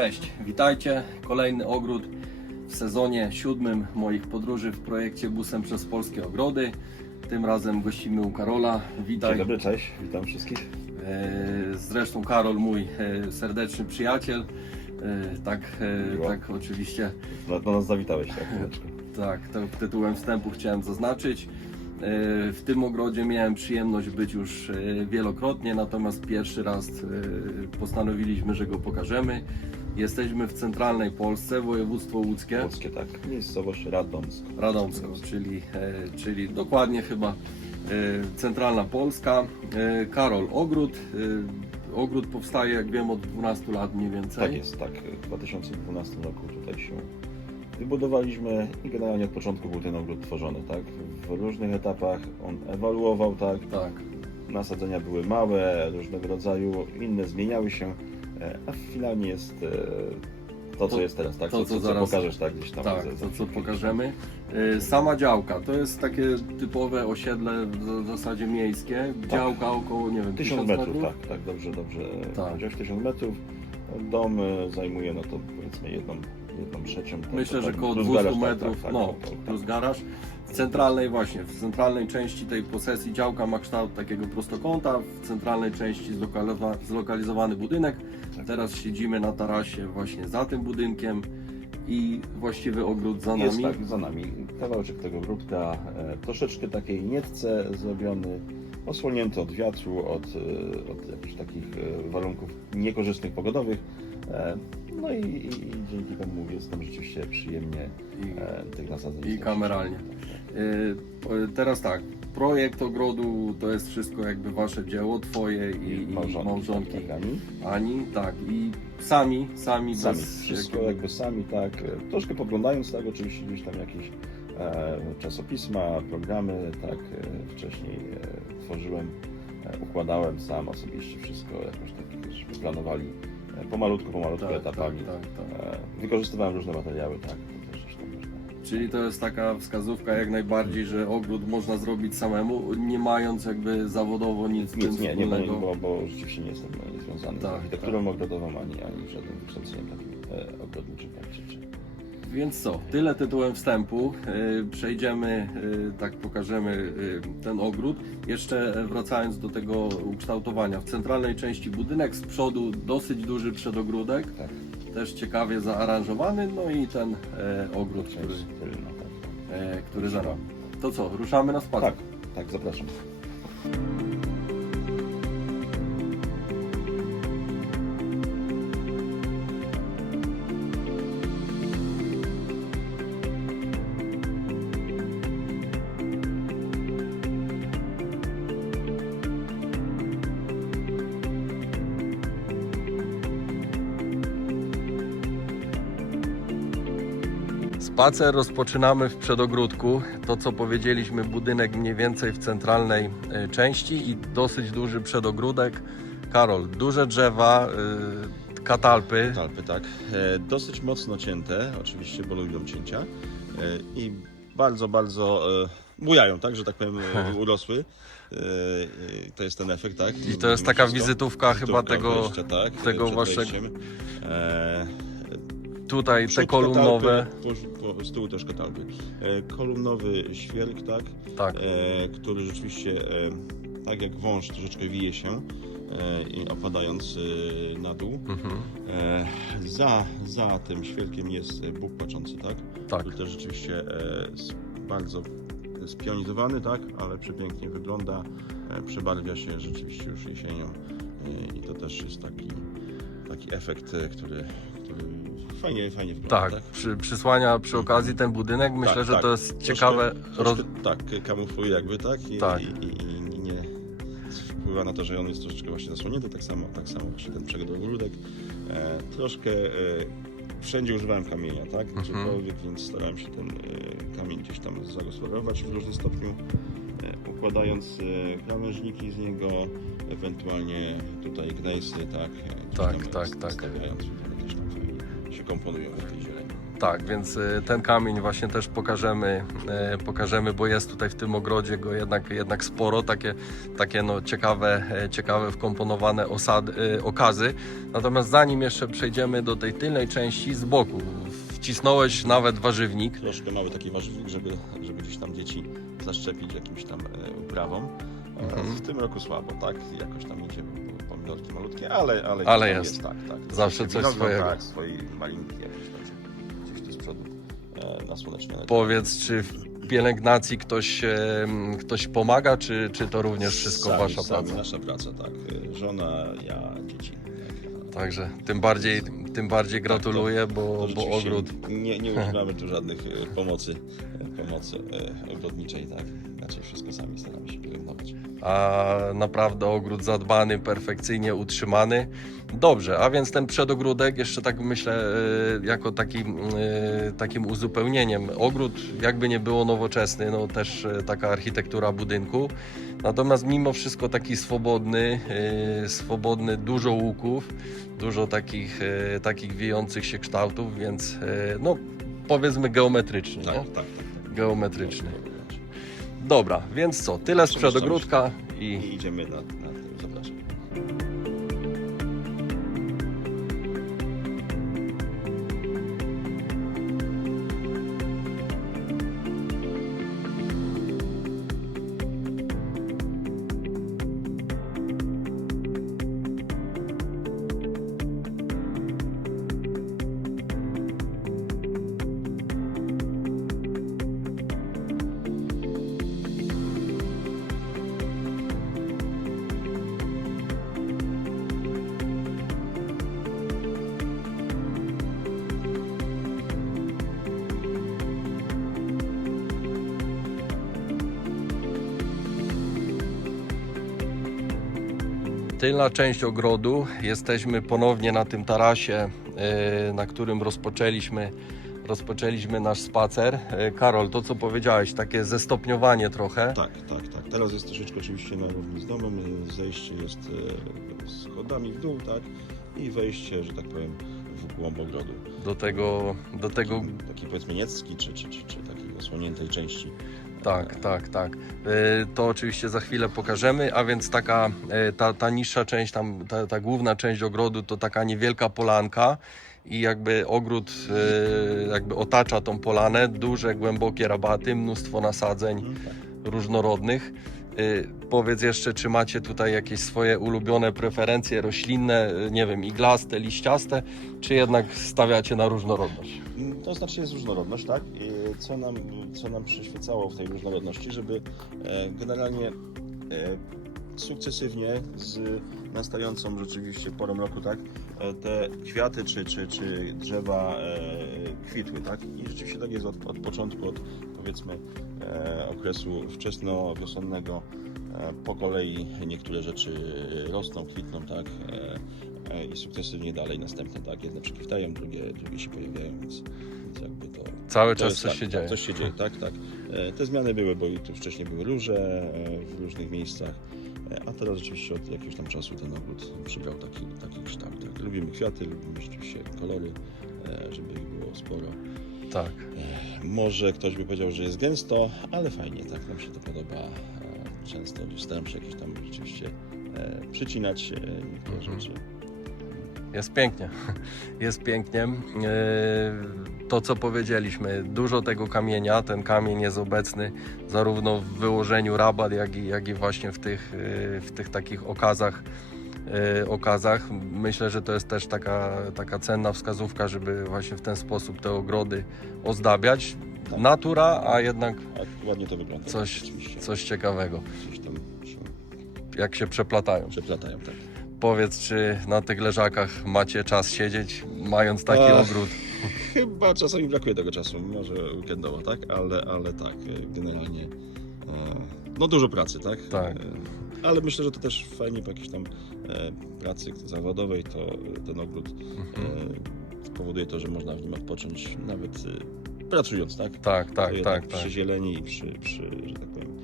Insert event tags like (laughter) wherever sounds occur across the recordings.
Cześć, witajcie. Kolejny ogród w sezonie siódmym moich podróży w projekcie Busem przez Polskie Ogrody. Tym razem gościmy u Karola. Witaj. Dzień dobry, cześć, witam wszystkich. E, Zresztą Karol, mój e, serdeczny przyjaciel. E, Tak, Miło. tak oczywiście, Do, nas zawitałeś, tak, (laughs) tak, to tytułem wstępu chciałem zaznaczyć. W tym ogrodzie miałem przyjemność być już wielokrotnie, natomiast pierwszy raz postanowiliśmy, że go pokażemy. Jesteśmy w centralnej Polsce, województwo łódzkie, Polskie, tak. Miejscowość Radomsk. Radomsko, czyli, e, czyli dokładnie chyba e, centralna Polska. E, Karol, ogród. e, Ogród powstaje, jak wiem, od 12 lat mniej więcej. Tak jest, tak. W 2012 roku tutaj się wybudowaliśmy i generalnie od początku był ten ogród tworzony, tak. W różnych etapach on ewoluował, tak. Tak. Nasadzenia były małe, różnego rodzaju, inne zmieniały się, a finalnie jest e, to, co jest teraz, tak? to, co, co co, zaraz- pokażesz, tak, gdzieś tam. Tak, to co pokażemy. E, Sama działka to jest takie typowe osiedle w zasadzie miejskie. Działka około, nie wiem, 1000 metrów, tak, tak, dobrze, dobrze Tak. powiedziałeś, 1000 metrów. Dom e, zajmuje, no to powiedzmy jedną, jedną trzecią. tak, Myślę, że tak, około plus 200 garaż, tak, metrów, tak, tak, no, tak, tak, plus tak. garaż. W centralnej właśnie, w centralnej części tej posesji działka ma kształt takiego prostokąta, w centralnej części zlokalizowa- zlokalizowany budynek. Tak. Teraz siedzimy na tarasie właśnie za tym budynkiem i właściwy ogród za Jest nami. tak, za nami kawałeczek tego ogródka, e, troszeczkę takiej nietce zrobiony, osłonięty od wiatru, od, e, od jakichś takich e, warunków niekorzystnych pogodowych. E, no i, i, i dzięki temu jest tam rzeczywiście przyjemnie I, tych nasadzeń. i kameralnie. Y, Teraz tak, projekt ogrodu to jest wszystko jakby wasze dzieło, twoje i, i Małżonki, małżonki tak, tak, Ani. Tak, i sami, sami, Sami, bez wszystko jakiego- jakby sami, tak. Troszkę poglądając, tak, oczywiście gdzieś tam jakieś czasopisma, programy, tak, e, wcześniej e, tworzyłem, e, układałem sam osobiście wszystko, jakoś tak, żeśmy planowali e, pomalutku, pomalutku Tak, etapami. tak, tak, tak. E, wykorzystywałem różne materiały, tak, też. Czyli to jest taka wskazówka jak najbardziej, że ogród można zrobić samemu, nie mając jakby zawodowo nic z Nic, nie, nie, bo, wspólnego. bo, bo rzeczywiście nie jestem e, związany z Tak, architekturą ogrodową, ani, ani żadnym wykształceniem takim e, ogrodniczym, tak, czy, czy. Więc co, tyle tytułem wstępu. Yy, Przejdziemy, yy, tak pokażemy yy, ten ogród. Jeszcze wracając do tego ukształtowania. W centralnej części budynek, z przodu dosyć duży przedogródek, Tak, też ciekawie zaaranżowany, no i ten e, ogród, który, tylna, tak. e, który za nami. To co, ruszamy na spacer? Tak, tak, zapraszam. Spacer rozpoczynamy w przedogródku. To co powiedzieliśmy, budynek mniej więcej w centralnej e, części i dosyć duży przedogródek. Karol, duże drzewa, e, katalpy. Talpy, tak. E, dosyć mocno cięte, oczywiście, bo lubią cięcia. I bardzo, bardzo bujają, tak, że tak powiem, (laughs) urosły. To jest ten efekt, tak. I to jest taka Wszystko. wizytówka chyba Wizytówka tego, wejścia, tak, tego waszego- wejściem. Tutaj te przód kolumnowe. katalpy, po, z tyłu też katalpy. E, kolumnowy świerk, tak, Tak, e, który rzeczywiście, e, tak jak wąż, troszeczkę wije się, e, i opadając e, na dół. mhm. E, za, za tym świerkiem jest Bóg patrzący, tak? tak. Który też rzeczywiście e, bardzo spionizowany, tak? Ale przepięknie wygląda, e, przebarwia się rzeczywiście już jesienią e, i to też jest taki, taki efekt, e, który, który fajnie, fajnie wygląda, Tak, tak? przy, przysłania przy okazji ten budynek. Myślę, Tak, że tak. to jest Troszkę- ciekawe. Troszkę, Tak, kamufluje jakby, tak? I, Tak. I, i, i nie wpływa na to, że on jest troszeczkę właśnie zasłonięty, tak samo, tak samo właśnie ten przedogródek. E, troszkę e, wszędzie używałem kamienia, tak? Mhm. Gdziekolwiek, więc starałem się ten e, kamień gdzieś tam zagospodarować w różnym stopniu, e, układając e, krawężniki z niego, ewentualnie tutaj gnejsy, tak? e, Tak, tam tak, st- tak. Się komponują w tej zieleni. Tak, więc y, ten kamień właśnie też pokażemy, y, pokażemy, bo jest tutaj w tym ogrodzie go jednak, jednak sporo, takie, takie no ciekawe, e, ciekawe wkomponowane osady, okazy. Natomiast zanim jeszcze przejdziemy do tej tylnej części z boku, wcisnąłeś nawet warzywnik. Troszkę mały taki warzywnik, żeby, żeby gdzieś tam dzieci zaszczepić jakimś tam e, uprawą. E, Mhm. W tym roku słabo, tak? Jakoś tam idzie pomidorki malutkie, ale, ale, Ale tam jest. tak, tak. Zawsze coś Winogron, swojego. Tak, swojej malinki jakieś tam gdzieś tu z przodu e, nasłonecznione. Powiedz, czy w pielęgnacji ktoś, e, ktoś pomaga, czy, czy to również wszystko Sami, wasza sami, praca? Nasza praca, tak. Żona, ja, dzieci. Tak. Także tym bardziej, tym bardziej gratuluję, bo, To bo ogród Nie, nie używamy (laughs) tu żadnych e, pomocy, e, pomocy e, ogrodniczej, tak. Raczej wszystko sami staramy się pielęgnować. a naprawdę ogród zadbany, perfekcyjnie utrzymany. Dobrze, a więc ten przedogródek jeszcze tak myślę e, jako takim, e, takim uzupełnieniem. Ogród jakby nie było nowoczesny, no też e, taka architektura budynku. Natomiast mimo wszystko taki swobodny, swobodny, dużo łuków, dużo takich, takich wijących się kształtów, więc no powiedzmy geometryczny, Tak, nie? tak, tak. tak. Geometryczny. Dobra, więc co, tyle z Zobaczymy. przedogródka i I idziemy na, na tylna część ogrodu. Jesteśmy ponownie na tym tarasie, e, na którym rozpoczęliśmy, rozpoczęliśmy nasz spacer. E, Karol, to co powiedziałeś, takie zestopniowanie trochę. Tak, tak, tak. Teraz jest troszeczkę oczywiście na równi z domem. Zejście jest e, schodami w dół, tak? I wejście, że tak powiem, w głąb ogrodu. Do tego, do tego Taki powiedzmy niecki, czy, czy, czy, czy takiej osłoniętej części. Tak, tak, tak. E, To oczywiście za chwilę pokażemy, a więc taka e, ta, ta niższa część, tam, ta, ta główna część ogrodu to taka niewielka polanka i jakby ogród e, jakby otacza tą polanę, duże, głębokie rabaty, mnóstwo nasadzeń różnorodnych. E, Powiedz jeszcze, czy macie tutaj jakieś swoje ulubione preferencje roślinne, e, nie wiem, iglaste, liściaste, czy jednak stawiacie na różnorodność? Mm, To znaczy jest różnorodność, tak? Co nam, co nam przyświecało w tej różnorodności, żeby e, generalnie e, sukcesywnie z nastającą rzeczywiście porą roku, tak? e, Te kwiaty czy, czy, czy drzewa kwitły, tak? I rzeczywiście tak jest od, od początku, od powiedzmy e, okresu wczesno-wiosennego e, po kolei niektóre rzeczy rosną, kwitną, tak? E, e, I sukcesywnie dalej następne, tak? Jedne przykwitają, drugie, drugie się pojawiają, więc, więc jakby to... Cały to czas jest coś tak, się dzieje. Coś się dzieje, tak, tak. E, Te zmiany były, bo i tu wcześniej były róże e, w różnych miejscach, e, a teraz rzeczywiście od jakiegoś tam czasu ten ogród przybrał taki, taki kształt. Tak. Lubimy kwiaty, lubimy rzeczywiście kolory, żeby ich było sporo. Tak. E, Może ktoś by powiedział, że jest gęsto, ale fajnie, tak nam się to podoba. E, Często staram się jakieś tam rzeczywiście e, przycinać e, niektóre Mhm. rzeczy. Jest pięknie. (laughs) Jest pięknie. To, co powiedzieliśmy, dużo tego kamienia, ten kamień jest obecny zarówno w wyłożeniu rabat, jak i, jak i właśnie w tych, w tych takich okazach. Yy, okazach. Myślę, że to jest też taka, taka cenna wskazówka, żeby właśnie w ten sposób te ogrody ozdabiać. Tak. Natura, a jednak A ładnie to wygląda. Coś- coś ciekawego, Gdzieś tam się jak się przeplatają. przeplatają, tak. Powiedz, czy na tych leżakach macie czas siedzieć, mając taki Ach. ogród? Chyba czasami brakuje tego czasu, może weekendowo, tak? Ale, ale tak, generalnie e, no dużo pracy, tak? Tak. E, Ale myślę, że to też fajnie po jakiejś tam e, pracy zawodowej, to ten ogród Mhm. e, spowoduje to, że można w nim odpocząć nawet pracując, tak? Tak, To tak, tak, tak. Przy zieleni i przy, przy że tak powiem,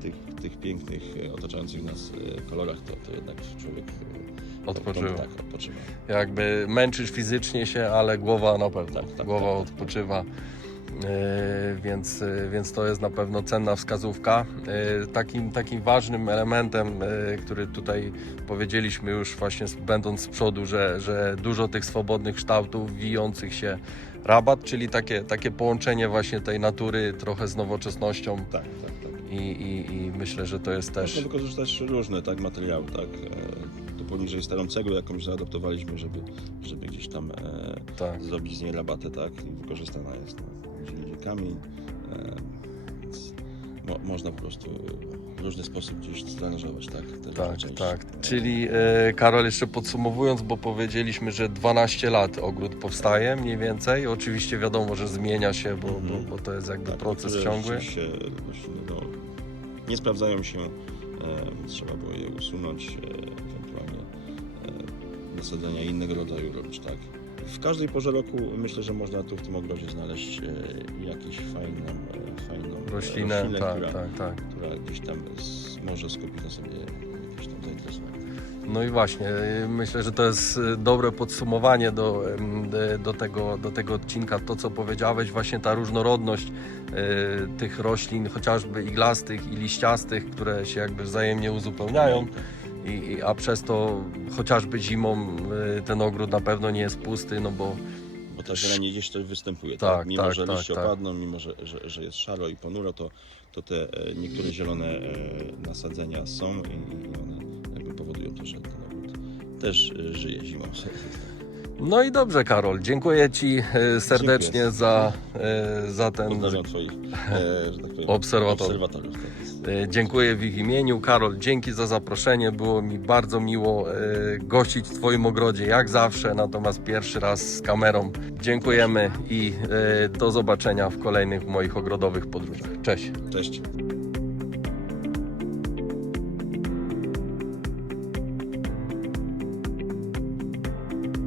tych, tych pięknych, otaczających nas kolorach, to, to jednak człowiek Odpoczywa. Tak, odpoczywa. Jakby męczysz fizycznie się, ale głowa na pewno. Tak, tak, głowa tak, tak, odpoczywa. E, Więc, e, więc to jest na pewno cenna wskazówka. E, Takim, takim ważnym elementem, który tutaj powiedzieliśmy już właśnie będąc z przodu, że, że dużo tych swobodnych kształtów, wijących się rabat, czyli takie, takie połączenie właśnie tej natury trochę z nowoczesnością Tak, tak, tak. i, i, i myślę, że to jest Można też... wykorzystać różne tak, materiały, tak. Tu poniżej starą cegłę jakąś zaadoptowaliśmy, żeby, żeby gdzieś tam e, Tak. zrobić z niej rabatę, tak. I wykorzystana jest. No, udzielili kamień. Więc mo, można po prostu w różny sposób gdzieś strażować, tak. Tak, części. tak. Czyli e, Karol, jeszcze podsumowując, bo powiedzieliśmy, że 12 lat ogród powstaje mniej więcej. Oczywiście wiadomo, że zmienia się, bo, bo, bo to jest jakby Tak, proces ciągły. rośliny, no, nie sprawdzają się, e, trzeba było je usunąć, e, ewentualnie e, nasadzenia innego rodzaju robić, tak. W każdej porze roku myślę, że można tu w tym ogrodzie znaleźć e, jakąś fajną, e, fajną Roślinę, tak, która, tak, tak. która gdzieś tam może skupić na sobie jakieś tam zainteresowanie. No i właśnie, myślę, że to jest dobre podsumowanie do, do, tego, do tego odcinka. To, co powiedziałeś, właśnie ta różnorodność tych roślin, chociażby iglastych i liściastych, które się jakby wzajemnie uzupełniają. I, a przez to chociażby zimą y, ten ogród na pewno nie jest pusty, no bo Bo ta zieleń gdzieś też występuje, Tak, tak? Mimo, tak, że tak, liście tak. opadną, mimo, że, że, że jest szaro i ponuro, to, to te e, niektóre zielone e, nasadzenia są i, one jakby powodują to, że ten ogród też e, żyje zimą. No i dobrze, Karol. Dziękuję Ci serdecznie Dziękuję. za, za ten. Pozdrawiam Twoich e, tak Obserwatorów. obserwatorów. Tak Dziękuję w ich imieniu. Karol, dzięki za zaproszenie. Było mi bardzo miło e, gościć w Twoim ogrodzie, jak zawsze. Natomiast pierwszy raz z kamerą. Dziękujemy i e, do zobaczenia w kolejnych moich ogrodowych podróżach. Cześć. Cześć.